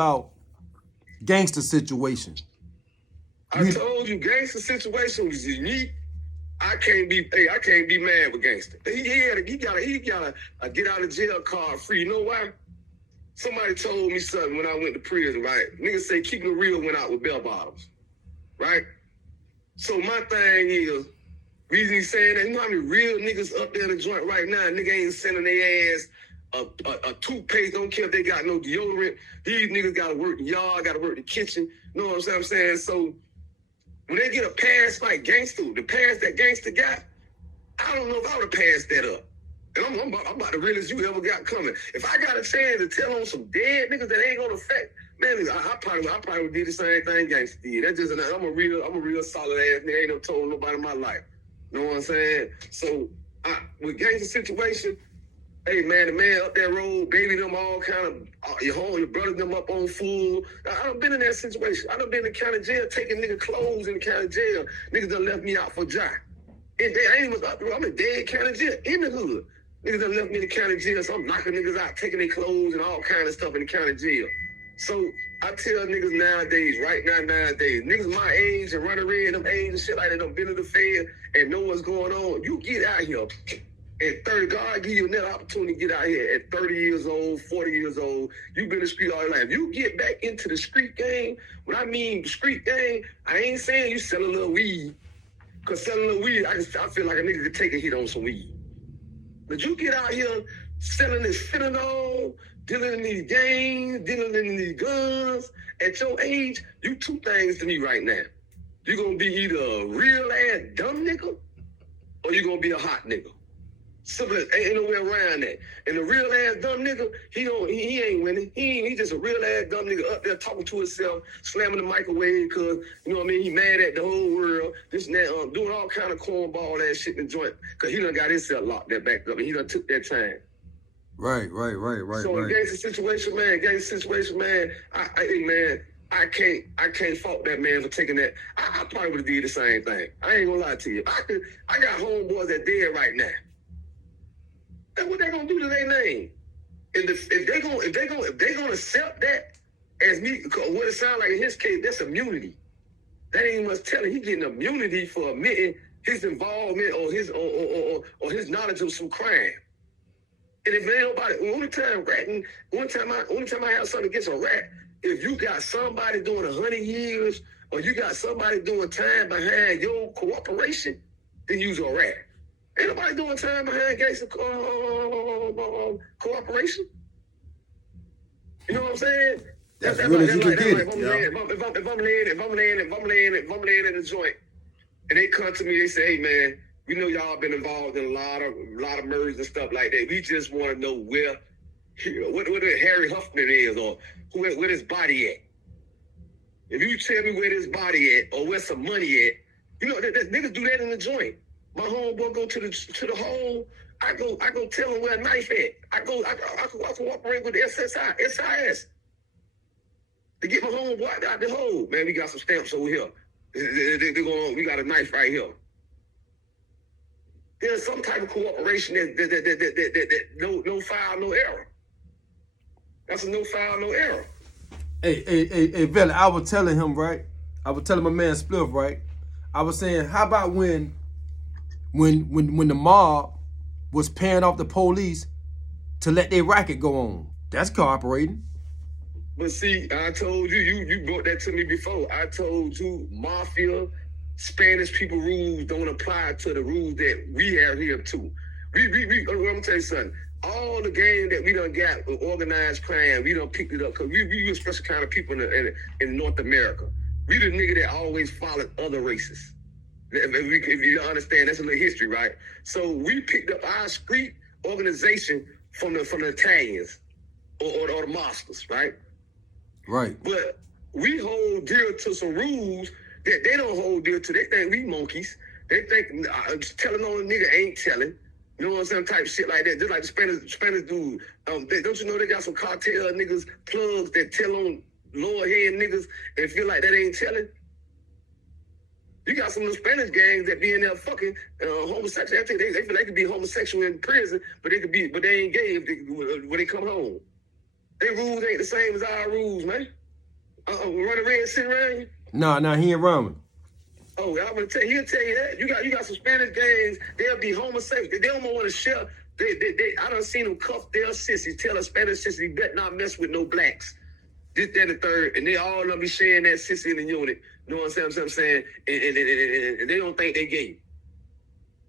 about Gangsta situation. I told you, Gangsta situation was unique. I can't be mad with Gangsta. He gotta get out of jail card free. You know why? Somebody told me something when I went to prison, right? Niggas say keeping it real went out with bell bottoms, right? So my thing is, reason he's saying that, you know how many real niggas up there in the joint right now, nigga ain't sending their ass a toothpaste, don't care if they got no deodorant. These niggas gotta work the yard, gotta work the kitchen. You know what I'm saying? So when they get a pass like Gangsta, the pass that Gangsta got, I don't know if I would have passed that up. And I'm about the realest you ever got coming. If I got a chance to tell on some dead niggas that ain't gonna affect, man, I probably would do the same thing Gangsta did. That's just I'm a real solid ass nigga. Ain't no told nobody in my life. You know what I'm saying? So with Gangsta situation, hey man, the man up that road, baby them all kind of your brother them up on full. I done been in that situation. I done been in the county jail taking nigga clothes in the county jail. Niggas done left me out for jail. And I ain't even up there. I'm in dead county jail in the hood. Niggas done left me in the county jail, so I'm knocking niggas out, taking their clothes and all kind of stuff in the county jail. So I tell niggas nowadays, niggas my age and running red, them age and shit like that, done been in the Fed and know what's going on. You get out here. At 30, God give you another opportunity to get out here at 30 years old, 40 years old. You've been in the street all your life. You get back into the street game. When I mean the street game, I ain't saying you sell a little weed. Because selling a little weed, I feel like a nigga could take a hit on some weed. But you get out here selling this fentanyl, dealing in these gangs, dealing in these guns. At your age, you two things to me right now. You're going to be either a real-ass dumb nigga or you're going to be a hot nigga. Simple as, ain't no way around that. And the real ass dumb nigga, he ain't winning. He just a real ass dumb nigga up there talking to himself, slamming the microwave because, you know what I mean, he mad at the whole world, this and that, doing all kind of cornball ass shit in the joint. Because he done got himself locked that back up and he done took that time. Right. So in Gangsta situation, man, I can't fault that man for taking that. I probably would have did the same thing. I ain't gonna lie to you. I got homeboys that dead right now. And what they gonna do to their name? If they gonna accept that as me, what it sounds like in his case, that's immunity. That ain't much telling. He getting immunity for admitting his involvement or his knowledge of some crime. And if ain't nobody, only time I have something against a rat, if you got somebody doing 100 years or you got somebody doing time behind your cooperation, then you's a rat. Ain't nobody doing time behind Gangsta cooperation. You know what I'm saying? That's real as you can get it. If I'm laying in the joint, and they come to me, they say, "Hey man, we know y'all been involved in a lot of murders and stuff like that. We just want to know where Harry Huffman is or where his body at. If you tell me where this body at or where some money at, you know that niggas do that in the joint. My homeboy go to the hole. I go tell him where a knife at. I cooperate with the SIS to get my homeboy out the hole. Man, we got some stamps over here. We got a knife right here. There's some type of cooperation that no foul, no error. That's a no foul, no error. Hey, Vela, I was telling him, right? I was telling my man Spliff, right? I was saying, how about when the mob was paying off the police to let their racket go on? That's cooperating. But see, I told you brought that to me before. I told you mafia, Spanish people rules don't apply to the rules that we have here too. I'm gonna tell you something. All the game that we done got with organized crime, we done picked it up because we a special kind of people in North America. We the nigga that always followed other races. If you understand, that's a little history, right? So we picked up our street organization from the Italians or the mobsters, right? Right. But we hold dear to some rules that they don't hold dear to. They think we monkeys. They think telling on a nigga ain't telling. You know what I'm saying? Type shit like that. Just like the Spanish dude. Don't you know they got some cartel niggas plugs that tell on lower head niggas and feel like that ain't telling? You got some of the Spanish gangs that be in there fucking homosexual. They feel they could be homosexual in prison, but they ain't gay when they come home. Their rules ain't the same as our rules, man. Running red sitting around you. Nah, he ain't around me. Oh, I'm gonna tell you, he'll tell you that. You got some Spanish gangs, they'll be homosexual. They don't want to share. I done seen them cuff their sissy, tell a Spanish sissy, you better not mess with no blacks. This, that, and the third, and they all gonna be sharing that sissy in the unit. You know what I'm saying? And they don't think they gay.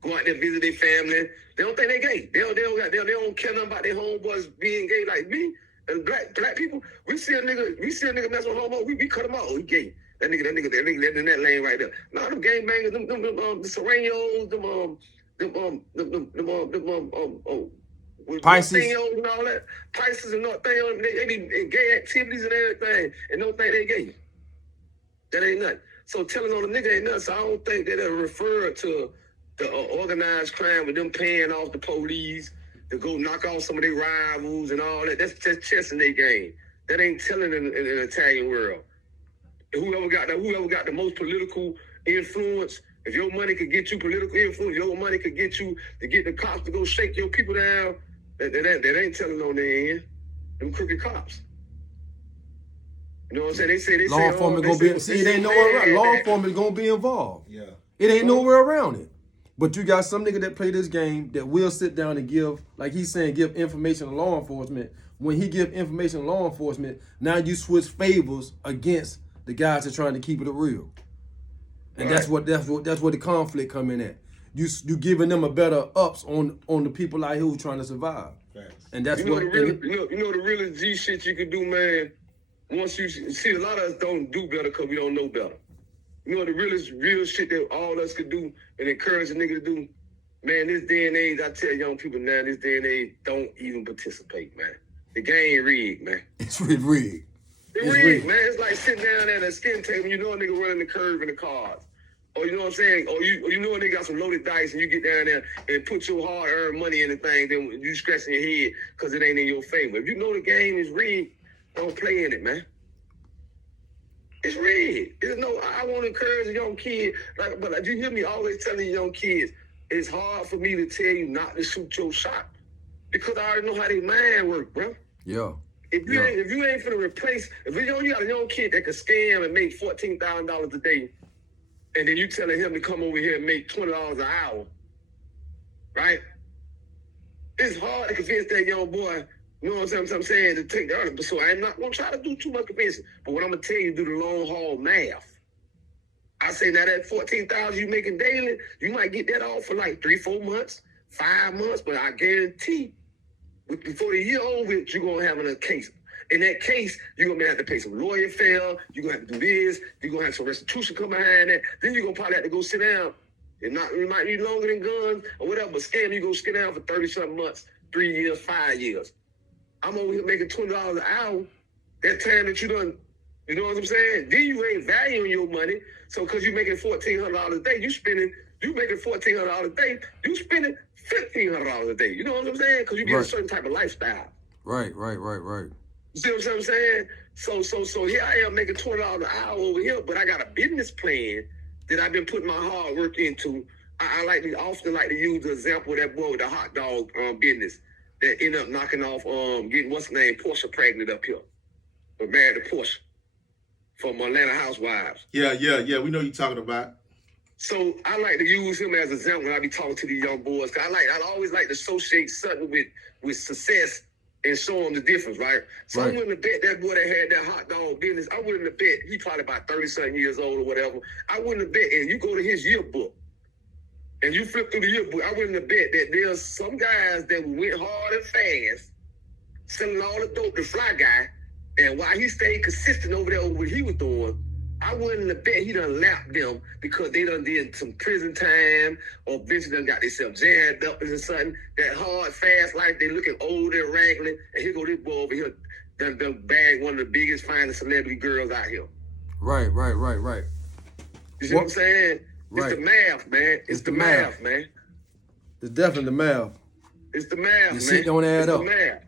Go out there visit their family. They don't think they gay. They don't care nothing about their homeboys being gay like me and black people. We see a nigga mess with homo, we cut him out. Oh, he gay. That nigga in that lane right there. Nah, them gangbangers, the Serranos, Pisces and all that, Pisces and all thing, they be in gay activities and everything, and don't think they gay. That ain't nothing. So telling on a nigga ain't nothing. So I don't think that it'll refer to the organized crime with them paying off the police to go knock off some of their rivals and all that. That's just chess in their game. That ain't telling in the Italian world. Whoever got the most political influence, if your money could get you political influence, your money could get you to get the cops to go shake your people down, that ain't telling on their end. Them crooked cops. You know what I'm saying? They say law enforcement gonna be. See, it ain't nowhere around. Law enforcement gonna be involved. Yeah. It ain't nowhere around it. But you got some nigga that play this game that will sit down and give, like he's saying, give information to law enforcement. When he give information to law enforcement, now you switch favors against the guys that trying to keep it real. And Right. that's where the conflict come in at. You giving them a better ups on the people out here who trying to survive. Facts. And that's You know what the realest G shit you can do, man. Once you see, a lot of us don't do better because we don't know better. You know the real shit that all us could do and encourage a nigga to do, man. This day and age, I tell young people now, this day and age, don't even participate, man. The game rigged, man. it's rigged. It's rigged, man. It's like sitting down at a skin table, you know a nigga running the curve in the cards. Or you know what I'm saying? Or you know a nigga got some loaded dice and you get down there and put your hard-earned money in the thing, then you scratching your head because it ain't in your favor. If you know the game is rigged, don't play in it, man. It's rigged. I want to encourage a young kid, but you hear me always telling young kids, it's hard for me to tell you not to shoot your shot because I already know how their mind work, bro. Yeah. If you ain't finna replace, if you got a young kid that can scam and make $14,000 a day, and then you telling him to come over here and make $20 an hour, right? It's hard to convince that young boy. You know what I'm saying? To take the other. So I'm not gonna try to do too much convincing. But what I'm gonna tell you, do the long haul math. I say now that $14,000 you making daily, you might get that off for like 3-4 months, 5 months. But I guarantee, before the year over, you're gonna have a case. In that case, you're gonna have to pay some lawyer fee. You're gonna have to do this. You're gonna have some restitution come behind that. Then you're gonna probably have to go sit down. It might be longer than guns or whatever. But scam, you go sit down for 30-something months, 3 years, 5 years. I'm over here making $20 an hour. That time that you done, you know what I'm saying? Then you ain't valuing your money. So because you making $1,400 a day, you making $1,400 a day, you spending $1,500 a day. You know what I'm saying? Because you get a certain type of lifestyle. Right. You see what I'm saying? So here I am making $20 an hour over here, but I got a business plan that I've been putting my hard work into. I often like to use the example of that boy with the hot dog business that ended up knocking off, getting what's her name, Portia pregnant up here. But married to Portia from Atlanta Housewives. Yeah. We know you're talking about. So I like to use him as an example when I be talking to these young boys. Cause I always like to associate something with success and show them the difference, right? So I'm willing to bet that boy that had that hot dog business, I'm willing to bet he probably about 30-something years old or whatever. I wouldn't bet, and you go to his yearbook, and you flip through the yearbook, I wouldn't bet that there's some guys that went hard and fast, selling all the dope to Fly Guy, and while he stayed consistent over there with what he was doing, I wouldn't bet he done lapped them because they done did some prison time or eventually done got themselves jammed up or something. That hard, fast life, they looking old and raggedy, and here go this boy over here done bagged one of the biggest, finest celebrity girls out here. Right. You see what I'm saying? It's the math, man. It's the math, man. It's definitely the math. It's the math, man. The shit don't add up. It's the math.